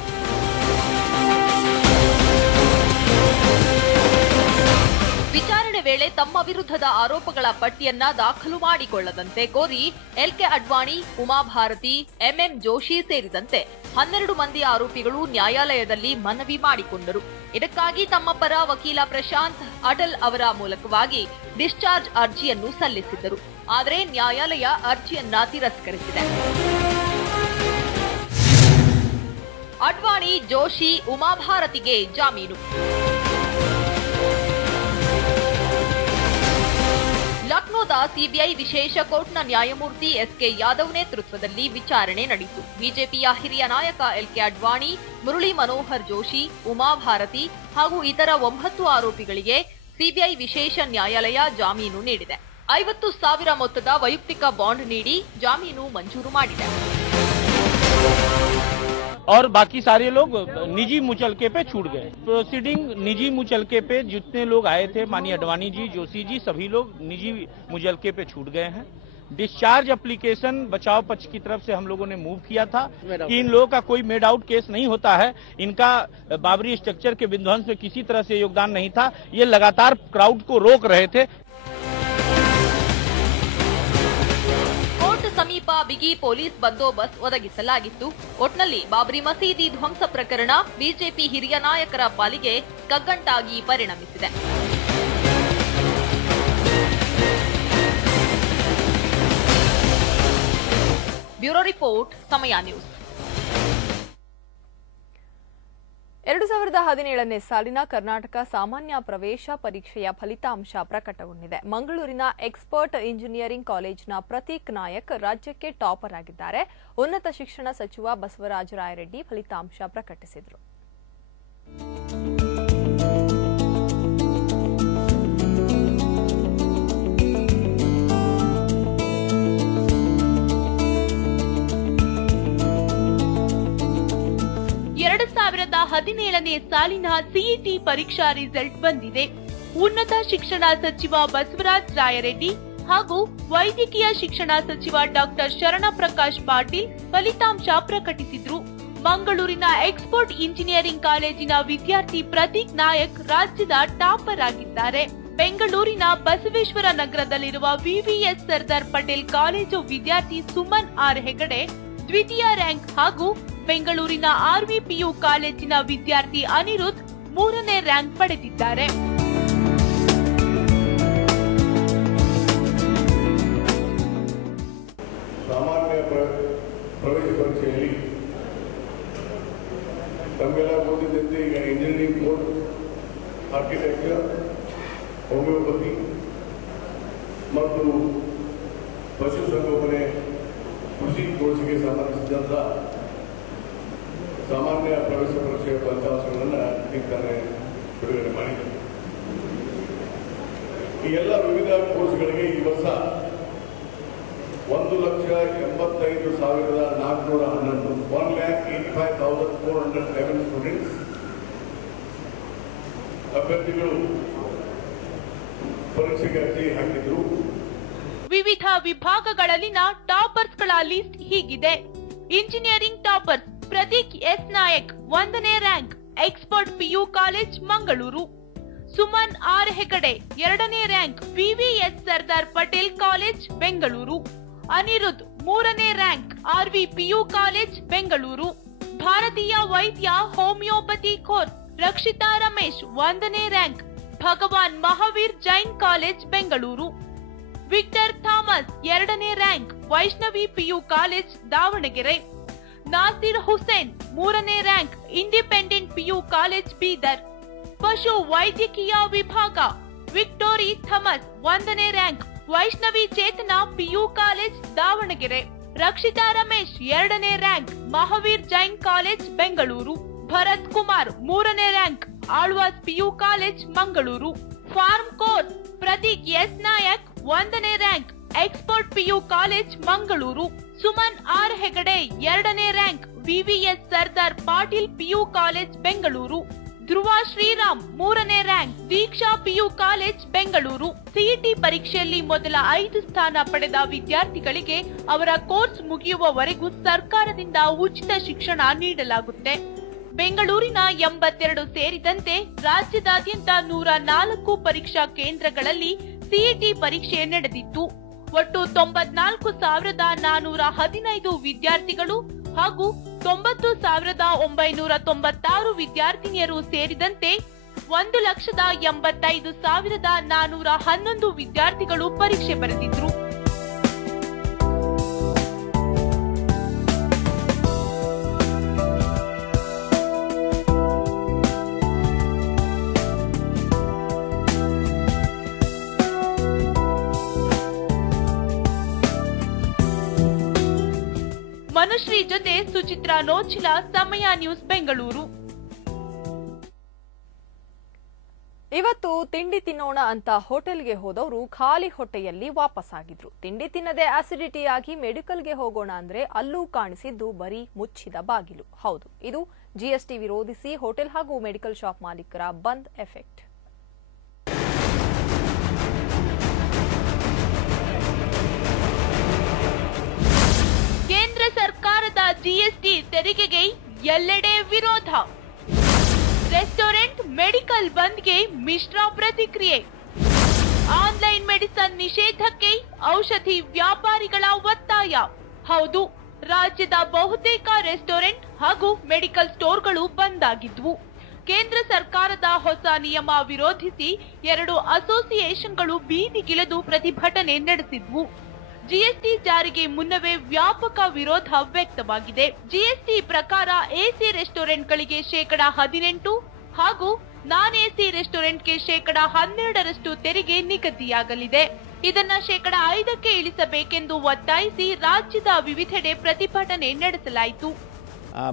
ವಿಚಾರಣೆ ವೇಳೆ ತಮ್ಮ ವಿರುದ್ಧದ ಆರೋಪಗಳ ಪಟ್ಟಿಯನ್ನ ದಾಖಲು ಮಾಡಿಕೊಳ್ಳದಂತೆ ಕೋರಿ ಎಲ್ಕೆ ಅಡ್ವಾಣಿ, ಉಮಾ ಭಾರತಿ, ಎಂಎಂ ಜೋಶಿ ಸೇರಿದಂತೆ 12 ಮಂದಿ ಆರೋಪಿಗಳು ನ್ಯಾಯಾಲಯದಲ್ಲಿ ಮನವಿ ಮಾಡಿಕೊಂಡರು. ಇದಕ್ಕಾಗಿ ತಮ್ಮ ಪರ ವಕೀಲ ಪ್ರಶಾಂತ್ ಅಟಲ್ ಅವರ ಮೂಲಕವಾಗಿ ಡಿಸ್ಚಾರ್ಜ್ ಅರ್ಜಿಯನ್ನು ಸಲ್ಲಿಸಿದ್ದರು. ಆದರೆ ನ್ಯಾಯಾಲಯ ಅರ್ಜಿಯನ್ನ ತಿರಸ್ಕರಿಸಿದೆ. ಅಡ್ವಾಣಿ, ಜೋಶಿ, ಉಮಾ ಭಾರತಿಗೆ ಜಾಮೀನು. ಲಕ್ನೋದ ಸಿಬಿಐ ವಿಶೇಷ ಕೋರ್ಟ್ನ ನ್ಯಾಯಮೂರ್ತಿ ಎಸ್ಕೆ ಯಾದವ್ ನೇತೃತ್ವದಲ್ಲಿ ವಿಚಾರಣೆ ನಡೆಯಿತು. ಬಿಜೆಪಿಯ ಹಿರಿಯ ನಾಯಕ ಎಲ್ಕೆ ಅಡ್ವಾಣಿ, ಮುರಳಿ ಮನೋಹರ್ ಜೋಶಿ, ಉಮಾ ಭಾರತಿ ಹಾಗೂ ಇತರ 9 ಆರೋಪಿಗಳಿಗೆ ಸಿಬಿಐ ವಿಶೇಷ ನ್ಯಾಯಾಲಯ ಜಾಮೀನು ನೀಡಿದೆ. 50,000 ಮೊತ್ತದ ವೈಯಕ್ತಿಕ ಬಾಂಡ್ ನೀಡಿ ಜಾಮೀನು ಮಂಜೂರು ಮಾಡಿದೆ. और बाकी सारे लोग निजी मुचलके पे छूट गए. प्रोसीडिंग निजी मुचलके पे जितने लोग आए थे, माननीय अडवाणी जी, जोशी जी, सभी लोग निजी मुचलके पे छूट गए हैं. डिस्चार्ज एप्लीकेशन बचाव पक्ष की तरफ से हम लोगों ने मूव किया था कि इन लोगों का कोई मेड आउट केस नहीं होता है, इनका बाबरी स्ट्रक्चर के विध्वंस में किसी तरह से योगदान नहीं था. ये लगातार क्राउड को रोक रहे थे. ಸಮೀಪ ಬಿಗಿ ಪೊಲೀಸ್ ಬಂದೋಬಸ್ತ್ ಒದಗಿಸಲಾಗಿತ್ತು. ಒಟ್ನಲ್ಲಿ ಬಾಬರಿ ಮಸೀದಿ ಧ್ವಂಸ ಪ್ರಕರಣ ಬಿಜೆಪಿ ಹಿರಿಯ ನಾಯಕರ ಪಾಲಿಗೆ ಕಗ್ಗಂಟಾಗಿ ಪರಿಣಮಿಸಿದೆ. ಬ್ಯೂರೋ ರಿಪೋರ್ಟ್, ಸಮಯ ನ್ಯೂಸ್. 2017ನೇ ಸಾಲಿನ ಕರ್ನಾಟಕ ಸಾಮಾನ್ಯ ಪ್ರವೇಶ ಪರೀಕ್ಷೆಯ ಫಲಿತಾಂಶ ಪ್ರಕಟಗೊಂಡಿದೆ. ಮಂಗಳೂರಿನ ಎಕ್ಸ್ಪರ್ಟ್ ಇಂಜಿನಿಯರಿಂಗ್ ಕಾಲೇಜಿನ ಪ್ರತೀಕ್ ನಾಯಕ್ ರಾಜ್ಯಕ್ಕೆ ಟಾಪರ್ ಆಗಿದ್ದಾರೆ. ಉನ್ನತ ಶಿಕ್ಷಣ ಸಚಿವ ಬಸವರಾಜ ರಾಯರೆಡ್ಡಿ ಫಲಿತಾಂಶ ಪ್ರಕಟಿಸಿದರು. ಸಾಲಿನ ಸಿಇಟಿ ಪರೀಕ್ಷಾ ರಿಸಲ್ಟ್ ಬಂದಿದೆ. ಉನ್ನತ ಶಿಕ್ಷಣ ಸಚಿವ ಬಸವರಾಜ ರಾಯರೆಡ್ಡಿ ಹಾಗೂ ವೈದ್ಯಕೀಯ ಶಿಕ್ಷಣ ಸಚಿವ ಡಾಕ್ಟರ್ ಶರಣಪ್ರಕಾಶ್ ಪಾಟೀಲ್ ಫಲಿತಾಂಶ ಪ್ರಕಟಿಸಿದ್ರು. ಮಂಗಳೂರಿನ ಎಕ್ಸ್ಪರ್ಟ್ ಇಂಜಿನಿಯರಿಂಗ್ ಕಾಲೇಜಿನ ವಿದ್ಯಾರ್ಥಿ ಪ್ರತೀಕ್ ನಾಯಕ್ ರಾಜ್ಯದ ಟಾಪರ್ ಆಗಿದ್ದಾರೆ. ಬೆಂಗಳೂರಿನ ಬಸವೇಶ್ವರ ನಗರದಲ್ಲಿರುವ ವಿವಿಎಸ್ ಸರ್ದಾರ್ ಪಟೇಲ್ ಕಾಲೇಜು ವಿದ್ಯಾರ್ಥಿ ಸುಮನ್ ಆರ್ ಹೆಗಡೆ ದ್ವಿತೀಯ ರ್ಯಾಂಕ್ ಹಾಗೂ ಬೆಂಗಳೂರಿನ ಆರ್ವಿಪಿಯು ಕಾಲೇಜಿನ ವಿದ್ಯಾರ್ಥಿ ಅನಿರುದ್ಧ್ 3ನೇ ರ್ಯಾಂಕ್ ಪಡೆದಿದ್ದಾರೆ. ಸಾಮಾನ್ಯ ಪ್ರವೇಶ ಪರೀಕ್ಷೆಯಲ್ಲಿ ತಮ್ಮೆಲ್ಲ ಓದಿದಂತೆ ಈಗ ಇಂಜಿನಿಯರಿಂಗ್ ಕೋರ್ಸ್, ಆರ್ಕಿಟೆಕ್ಚರ್, ಹೋಮಿಯೋಪತಿ ಮತ್ತು ಪಶುಸಂಗೋಪನೆ ಕೃಷಿ ಕೋರ್ಸ್ಗೆ ಸಂಬಂಧಿಸಿದಂಥ ಸಾಮಾನ್ಯ ಪ್ರವೇಶ ಪರೀಕ್ಷೆಯ ಫಲಿತಾಂಶಗಳನ್ನು ಈಗಾಗಲೇ ಬಿಡುಗಡೆ ಮಾಡಿದೆ. ಈ ಎಲ್ಲ ವಿವಿಧ ಕೋರ್ಸ್ಗಳಿಗೆ ಈ ವರ್ಷ 1,85,411 1,85,411 ಸ್ಟೂಡೆಂಟ್ಸ್ ಅಭ್ಯರ್ಥಿಗಳು ಪರೀಕ್ಷೆಗೆ ಅರ್ಜಿ ಹಾಕಿದ್ರು. ವಿವಿಧ ವಿಭಾಗಗಳಲ್ಲಿನ ಟಾಪರ್ಸ್ಗಳ ಲಿಸ್ಟ್ ಹೀಗಿದೆ. Engineering toppers Prateek S Nayak 1ನೇ rank, Expert PU college Mangaluru. Suman R Hegde 2ನೇ rank, VVS Sardar Patel college Bengaluru. Aniruddh 3ನೇ rank, RV PU college Bengaluru. ಭಾರತೀಯ ವೈದ್ಯ ಹೋಮಿಯೋಪತಿ ಕೋರ್ಸ್ ರಕ್ಷಿತಾ ರಮೇಶ್ 1ನೇ rank, Bhagwan Mahavir Jain college Bengaluru. Victor Thomas 2ನೇ rank, Vaishnavi PU college Davanagere. Nasir Hussain 3ನೇ rank, independent PU college Bidar. ಪಶು ವೈದ್ಯಕೀಯ ವಿಭಾಗ ವಿಕ್ಟೋರಿ ಥಮಸ್ 1ನೇ rank, Vaishnavi Chetana PU college Davanagere. Rakshita Ramesh 2ನೇ ರ್ಯಾಂಕ್, ಮಹಾವೀರ್ ಜೈನ್ ಕಾಲೇಜ್ ಬೆಂಗಳೂರು. ಭರತ್ ಕುಮಾರ್ 3ನೇ rank, Alvas PU college Mangaluru. Pharm course Prateek S Nayak 1ನೇ rank, Expert PU college Mangaluru. Suman R Hegde 2ನೇ rank, VVS Sardar Patil PU college Bengaluru. Dhruva Sriram 3ನೇ rank, Deeksha PU college Bengaluru. CET ಪರೀಕ್ಷೆಯಲ್ಲಿ ಮೊದಲ 5 ಸ್ಥಾನ ಪಡೆದ ವಿದ್ಯಾರ್ಥಿಗಳಿಗೆ ಅವರ ಕೋರ್ಸ್ ಮುಗಿಯುವವರೆಗೂ ಸರ್ಕಾರದಿಂದ ಉಚಿತ ಶಿಕ್ಷಣ ನೀಡಲಾಗುತ್ತೆ. ಬೆಂಗಳೂರಿನ 82 ಸೇರಿದಂತೆ ರಾಜ್ಯದಾದ್ಯಂತ 104 ಪರೀಕ್ಷಾ ಕೇಂದ್ರಗಳಲ್ಲಿ ಸಿಇಟಿ ಪರೀಕ್ಷೆ ನಡೆದಿತ್ತು. ಒಟ್ಟು 94,415 ವಿದ್ಯಾರ್ಥಿಗಳು ಹಾಗೂ 90,996 ವಿದ್ಯಾರ್ಥಿನಿಯರು ಸೇರಿದಂತೆ 1,85,411 ವಿದ್ಯಾರ್ಥಿಗಳು ಪರೀಕ್ಷೆ ಬರೆದಿದ್ರು. ಮನುಶ್ರೀ ಜೊತೆ ಸುಚಿತ್ರಾ ನೋಚಿಲ, ಸಮಯ ನ್ಯೂಸ್ ಬೆಂಗಳೂರು. ಇವತ್ತು ತಿಂಡಿ ತಿನ್ನೋಣ ಅಂತ ಹೋಟೆಲ್ಗೆ ಹೋದವರು ಖಾಲಿ ಹೊಟ್ಟೆಯಲ್ಲಿ ವಾಪಸ್ಸಾಗಿದ್ರು. ತಿಂಡಿ ತಿನ್ನದೆ ಆಸಿಡಿಟಿ ಆಗಿ ಮೆಡಿಕಲ್ಗೆ ಹೋಗೋಣ ಅಂದ್ರೆ ಅಲ್ಲೂ ಕಾಣಿಸಿದ್ದು ಬರೀ ಮುಚ್ಚಿದ ಬಾಗಿಲು. ಹೌದು, ಇದು GST ವಿರೋಧಿಸಿ ಹೋಟೆಲ್ ಹಾಗೂ ಮೆಡಿಕಲ್ ಶಾಪ್ ಮಾಲೀಕರ ಬಂದ್ ಎಫೆಕ್ಟ್. ಕೇಂದ್ರ ಸರ್ಕಾರದ GST ತೆರಿಗೆಗೆ ಎಲ್ಲೆಡೆ ವಿರೋಧ. ರೆಸ್ಟೋರೆಂಟ್, ಮೆಡಿಕಲ್ ಬಂದ್ಗೆ ಮಿಶ್ರ ಪ್ರತಿಕ್ರಿಯೆ. ಆನ್ಲೈನ್ ಮೆಡಿಸನ್ ನಿಷೇಧಕ್ಕೆ ಔಷಧಿ ವ್ಯಾಪಾರಿಗಳ ಒತ್ತಾಯ. ಹೌದು, ರಾಜ್ಯದ ಬಹುತೇಕ ರೆಸ್ಟೋರೆಂಟ್ ಹಾಗೂ ಮೆಡಿಕಲ್ ಸ್ಟೋರ್ಗಳು ಬಂದ್ ಆಗಿದ್ವು. ಕೇಂದ್ರ ಸರ್ಕಾರದ ಹೊಸ ನಿಯಮ ವಿರೋಧಿಸಿ 2 ಅಸೋಸಿಯೇಷನ್ಗಳು ಬೀದಿಗಿಳಿದು ಪ್ರತಿಭಟನೆ ನಡೆಸಿದ್ವು. GST ಜಾರಿಗೆ ಮುನ್ನವೇ ವ್ಯಾಪಕ ವಿರೋಧ ವ್ಯಕ್ತವಾಗಿದೆ. GST ಪ್ರಕಾರ AC ರೆಸ್ಟೋರೆಂಟ್ಗಳಿಗೆ 18% ಹಾಗೂ ನಾನ್ AC ರೆಸ್ಟೋರೆಂಟ್ಗೆ 12% ತೆರಿಗೆ ನಿಗದಿಯಾಗಲಿದೆ. ಇದನ್ನ 5% ಇಳಿಸಬೇಕೆಂದು ಒತ್ತಾಯಿಸಿ ರಾಜ್ಯದ ವಿವಿಧೆಡೆ ಪ್ರತಿಭಟನೆ ನಡೆಸಲಾಯಿತು.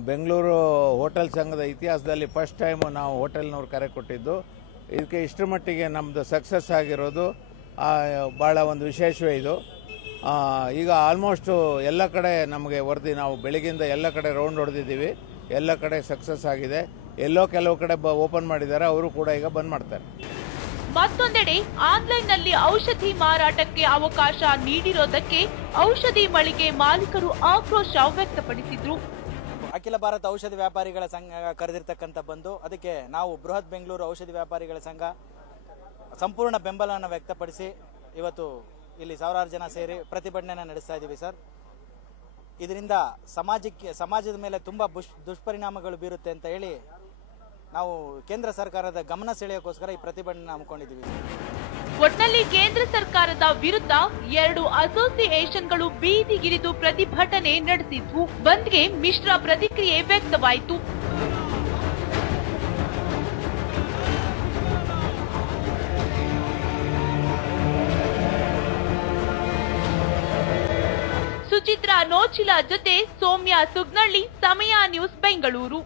ಬೆಂಗಳೂರು ಹೋಟೆಲ್ ಸಂಘದ ಇತಿಹಾಸದಲ್ಲಿ ಫಸ್ಟ್ ಟೈಮ್ ನಾವು ಹೋಟೆಲ್ನವ್ರು ಕರೆ ಕೊಟ್ಟಿದ್ದು. ಇದಕ್ಕೆ ಇಷ್ಟರ ಮಟ್ಟಿಗೆ ನಮ್ಮದು ಸಕ್ಸಸ್ ಆಗಿರೋದು ಭಾಳ ಒಂದು ವಿಶೇಷವೇ ಇದು. ಈಗ ಆಲ್ಮೋಸ್ಟ್ ಎಲ್ಲ ಕಡೆ ನಮಗೆ ವರದಿ, ನಾವು ಬೆಳಗಿಂದ ಎಲ್ಲ ಕಡೆ ರೌಂಡ್ ಹೊಡೆದಿದ್ದೀವಿ, ಎಲ್ಲ ಕಡೆ ಸಕ್ಸಸ್ ಆಗಿದೆ. ಎಲ್ಲೋ ಕೆಲವು ಕಡೆ ಓಪನ್ ಮಾಡಿದ್ದಾರೆ, ಅವರು ಕೂಡ ಈಗ ಬಂದ್ ಮಾಡ್ತಾರೆ. ಮತ್ತೊಂದೆಡೆ ಆನ್ಲೈನ್ನಲ್ಲಿ ಔಷಧಿ ಮಾರಾಟಕ್ಕೆ ಅವಕಾಶ ನೀಡಿರೋದಕ್ಕೆ ಔಷಧಿ ಮಳಿಗೆ ಮಾಲೀಕರು ಆಕ್ರೋಶ ವ್ಯಕ್ತಪಡಿಸಿದ್ರು. ಅಖಿಲ ಭಾರತ ಔಷಧಿ ವ್ಯಾಪಾರಿಗಳ ಸಂಘ ಕರೆದಿರ್ತಕ್ಕಂಥ ಬಂದು ಅದಕ್ಕೆ ನಾವು ಬೃಹತ್ ಬೆಂಗಳೂರು ಔಷಧಿ ವ್ಯಾಪಾರಿಗಳ ಸಂಘ ಸಂಪೂರ್ಣ ಬೆಂಬಲವನ್ನು ವ್ಯಕ್ತಪಡಿಸಿ ಇವತ್ತು ಇಲ್ಲಿ ಸಾವಿರಾರು ಜನ ಸೇರಿ ಪ್ರತಿಭಟನೆ ನಡೆಸ್ತಾ ಇದ್ದೀವಿ ಸರ್. ಇದರಿಂದ ಸಮಾಜದ ಮೇಲೆ ತುಂಬಾ ದುಷ್ಪರಿಣಾಮಗಳು ಬೀರುತ್ತೆ ಅಂತ ಹೇಳಿ ನಾವು ಕೇಂದ್ರ ಸರ್ಕಾರದ ಗಮನ ಸೆಳೆಯೋಕ್ಕೋಸ್ಕರ ಈ ಪ್ರತಿಭಟನೆ ಹಮ್ಮಿಕೊಂಡಿದ್ದೀವಿ. ಒಟ್ನಲ್ಲಿ ಕೇಂದ್ರ ಸರ್ಕಾರದ ವಿರುದ್ಧ 2 ಅಸೋಸಿಯೇಷನ್ಗಳು ಬೀದಿಗಿಳಿದು ಪ್ರತಿಭಟನೆ ನಡೆಸಿದ್ವು. ಬಂದ್ಗೆ ಮಿಶ್ರ ಪ್ರತಿಕ್ರಿಯೆ ವ್ಯಕ್ತವಾಯಿತು. ಸುಚಿತ್ರಾ ನೋಚಿಲ ಜೊತೆ ಸೌಮ್ಯ ಸುಗ್ನಳ್ಳಿ, ಸಮಯ ನ್ಯೂಸ್ ಬೆಂಗಳೂರು.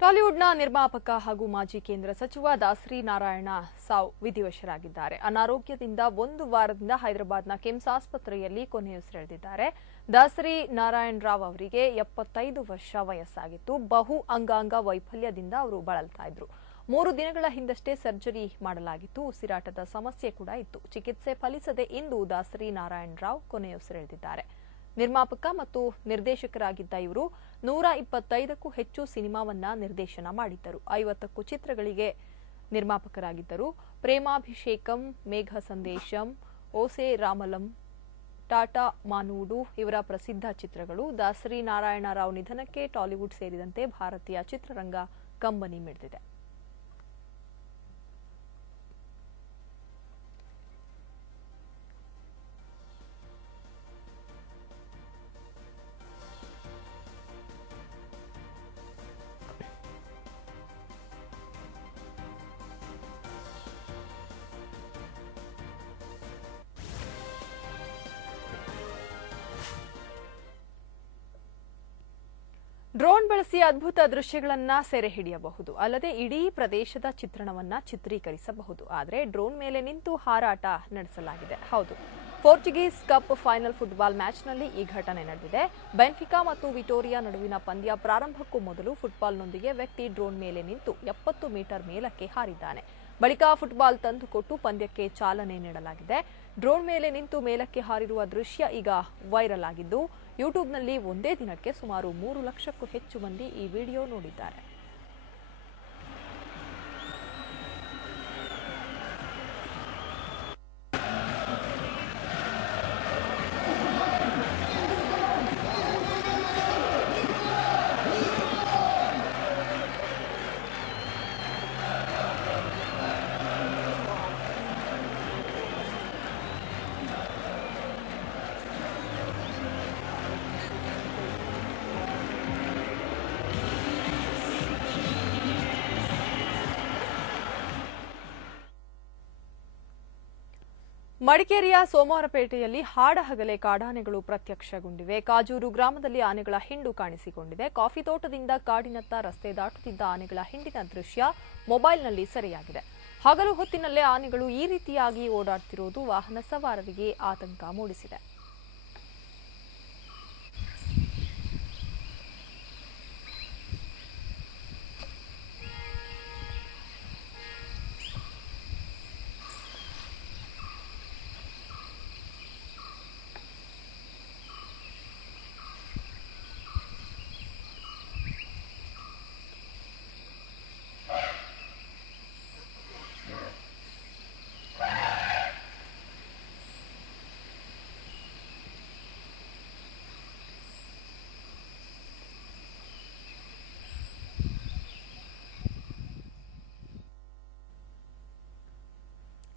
ಟಾಲಿವುಡ್ನ ನಿರ್ಮಾಪಕ ಹಾಗೂ ಮಾಜಿ ಕೇಂದ್ರ ಸಚಿವ ದಾಸರಿ ನಾರಾಯಣ ಸಾವ್ ವಿಧಿವಶರಾಗಿದ್ದಾರೆ. ಅನಾರೋಗ್ಯದಿಂದ ಒಂದು ವಾರದಿಂದ ಹೈದರಾಬಾದ್ನ ಕಿಮ್ಸ್ ಆಸ್ಪತ್ರೆಯಲ್ಲಿ ಕೊನೆಯುಸಿರೆಳೆದಿದ್ದಾರೆ. ದಾಸರಿ ನಾರಾಯಣ ರಾವ್ ಅವರಿಗೆ 75 ವರ್ಷ ವಯಸ್ಸಾಗಿತ್ತು. ಬಹು ಅಂಗಾಂಗ ವೈಫಲ್ಯದಿಂದ ಅವರು ಬಳಲ್ತಾ ಇದ್ರು. 3 ದಿನಗಳ ಹಿಂದಷ್ಟೇ ಸರ್ಜರಿ ಮಾಡಲಾಗಿತ್ತು. ಉಸಿರಾಟದ ಸಮಸ್ಯೆ ಕೂಡ ಇತ್ತು. ಚಿಕಿತ್ಸೆ ಫಲಿಸದೆ ಇಂದು ದಾಸರಿ ನಾರಾಯಣ ರಾವ್ ಕೊನೆಯುಸಿರೆಳೆದಿದ್ದಾರೆ. ನಿರ್ಮಾಪಕ ಮತ್ತು ನಿರ್ದೇಶಕರಾಗಿದ್ದ ಇವರು 125ಕ್ಕೂ ಹೆಚ್ಚು ಸಿನಿಮಾವನ್ನ ನಿರ್ದೇಶನ ಮಾಡಿದ್ದರು. 50ಕ್ಕೂ ಚಿತ್ರಗಳಿಗೆ ನಿರ್ಮಾಪಕರಾಗಿದ್ದರು. ಪ್ರೇಮಾಭಿಷೇಕಂ, ಮೇಘ ಸಂದೇಶಂ, ಓಸೆ ರಾಮಲಂ, ಟಾಟಾ ಮಾನೂಡು ಇವರ ಪ್ರಸಿದ್ಧ ಚಿತ್ರಗಳು. ದಾಸರಿ ನಾರಾಯಣ ರಾವ್ ನಿಧನಕ್ಕೆ ಟಾಲಿವುಡ್ ಸೇರಿದಂತೆ ಭಾರತೀಯ ಚಿತ್ರರಂಗ ಕಂಬನಿ ಮಿಡಿದಿದೆ. ಡ್ರೋನ್ ಬಳಸಿ ಅದ್ಭುತ ದೃಶ್ಯಗಳನ್ನು ಸೆರೆ ಹಿಡಿಯಬಹುದು. ಅಲ್ಲದೆ ಇಡೀ ಪ್ರದೇಶದ ಚಿತ್ರಣವನ್ನ ಚಿತ್ರೀಕರಿಸಬಹುದು. ಆದರೆ ಡ್ರೋನ್ ಮೇಲೆ ನಿಂತು ಹಾರಾಟ ನಡೆಸಲಾಗಿದೆ. ಹೌದು, ಪೋರ್ಚುಗೀಸ್ ಕಪ್ ಫೈನಲ್ ಫುಟ್ಬಾಲ್ ಮ್ಯಾಚ್ನಲ್ಲಿ ಈ ಘಟನೆ ನಡೆದಿದೆ. ಬೆನ್ಫಿಕಾ ಮತ್ತು ವಿಟೋರಿಯಾ ನಡುವಿನ ಪಂದ್ಯ ಪ್ರಾರಂಭಕ್ಕೂ ಮೊದಲು ಫುಟ್ಬಾಲ್ನೊಂದಿಗೆ ವ್ಯಕ್ತಿ ಡ್ರೋನ್ ಮೇಲೆ ನಿಂತು 70 ಮೀಟರ್ ಮೇಲಕ್ಕೆ ಹಾರಿದ್ದಾನೆ. ಬಳಿಕ ಫುಟ್ಬಾಲ್ ತಂದುಕೊಟ್ಟು ಪಂದ್ಯಕ್ಕೆ ಚಾಲನೆ ನೀಡಲಾಗಿದೆ. ಡ್ರೋನ್ ಮೇಲೆ ನಿಂತು ಮೇಲಕ್ಕೆ ಹಾರಿರುವ ದೃಶ್ಯ ಈಗ ವೈರಲ್ ಆಗಿದ್ದು, ಯೂಟ್ಯೂಬ್ನಲ್ಲಿ ಒಂದೇ ದಿನಕ್ಕೆ ಸುಮಾರು 3 ಲಕ್ಷಕ್ಕೂ ಹೆಚ್ಚು ಮಂದಿ ಈ ವಿಡಿಯೋ ನೋಡಿದ್ದಾರೆ. ಮಡಿಕೇರಿಯ ಸೋಮವಾರಪೇಟೆಯಲ್ಲಿ ಹಾಡಹಗಲೇ ಕಾಡಾನೆಗಳು ಪ್ರತ್ಯಕ್ಷಗೊಂಡಿವೆ. ಕಾಜೂರು ಗ್ರಾಮದಲ್ಲಿ ಆನೆಗಳ ಹಿಂಡು ಕಾಣಿಸಿಕೊಂಡಿದೆ. ಕಾಫಿ ತೋಟದಿಂದ ಕಾಡಿನತ್ತ ರಸ್ತೆ ದಾಟುತ್ತಿದ್ದ ಆನೆಗಳ ಹಿಂಡಿನ ದೃಶ್ಯ ಮೊಬೈಲ್ನಲ್ಲಿ ಸೆರೆಯಾಗಿದೆ. ಹಗಲು ಹೊತ್ತಿನಲ್ಲೇ ಆನೆಗಳು ಈ ರೀತಿಯಾಗಿ ಓಡಾಡುತ್ತಿರುವುದು ವಾಹನ ಸವಾರರಿಗೆ ಆತಂಕ ಮೂಡಿಸಿದೆ.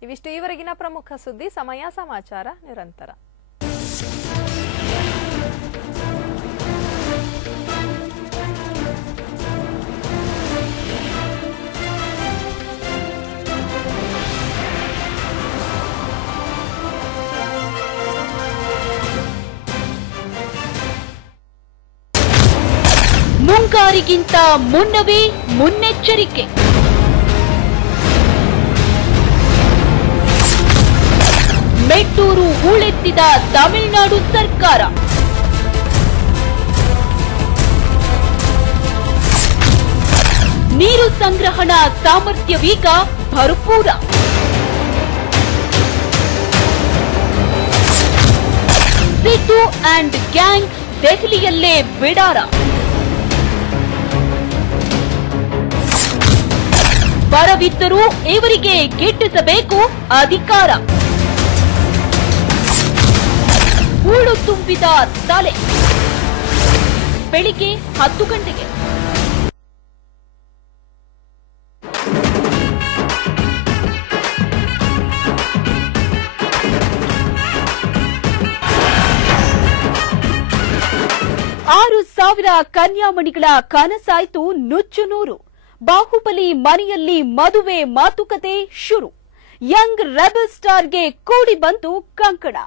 ಇವಿಷ್ಟು ಈವರೆಗಿನ ಪ್ರಮುಖ ಸುದ್ದಿ. ಸಮಯ ಸಮಾಚಾರ ನಿರಂತರ. ಮುಂಗಾರಿಗಿಂತ ಮುನ್ನವೇ ಮುನ್ನೆಚ್ಚರಿಕೆ. ಮೆಟ್ಟೂರು ಹೂಳೆತ್ತಿದ ತಮಿಳುನಾಡು ಸರ್ಕಾರ. ನೀರು ಸಂಗ್ರಹಣಾ ಸಾಮರ್ಥ್ಯವೀಗ ಭರಪೂರ. ಸಿದ್ದು ಅಂಡ್ ಗ್ಯಾಂಗ್ ದೆಹಲಿಯಲ್ಲೇ ಬಿಡಾರ. ಬರವಿದ್ದರೂ ಇವರಿಗೆ ಗಿಟ್ಟಿಸಬೇಕು ಅಧಿಕಾರ. ಹೂಳು ತುಂಬಿದ ತಲೆ. ಬೆಳಿಗ್ಗೆ 10 ಗಂಟೆಗೆ. ಆರು 6,000 ಕನ್ಯಾಮಣಿಗಳ ಕನಸಾಯ್ತು ನುಚ್ಚು ನೂರು. ಬಾಹುಬಲಿ ಮನೆಯಲ್ಲಿ ಮದುವೆ ಮಾತುಕತೆ ಶುರು. ಯಂಗ್ ರೆಬಲ್ ಸ್ಟಾರ್ಗೆ ಕೂಡಿ ಬಂತು ಕಂಕಣ.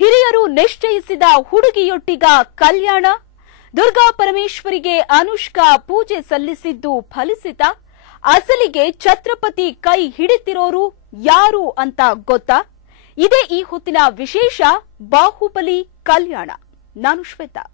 ಹಿರಿಯರು ನಿಶ್ಚಯಿಸಿದ ಹುಡುಗಿಯೊಟ್ಟಿಗ ಕಲ್ಯಾಣ. ದುರ್ಗಾ ಪರಮೇಶ್ವರಿಗೆ ಅನುಷ್ಕಾ ಪೂಜೆ ಸಲ್ಲಿಸಿದ್ದು ಫಲಿಸಿತ? ಅಸಲಿಗೆ ಛತ್ರಪತಿ ಕೈ ಹಿಡಿತಿರೋರು ಯಾರು ಅಂತ ಗೊತ್ತಾ? ಇದೇ ಈ ಹೊತ್ತಿನ ವಿಶೇಷ ಬಾಹುಬಲಿ ಕಲ್ಯಾಣ. ನಾನು ಶ್ವೇತಾ.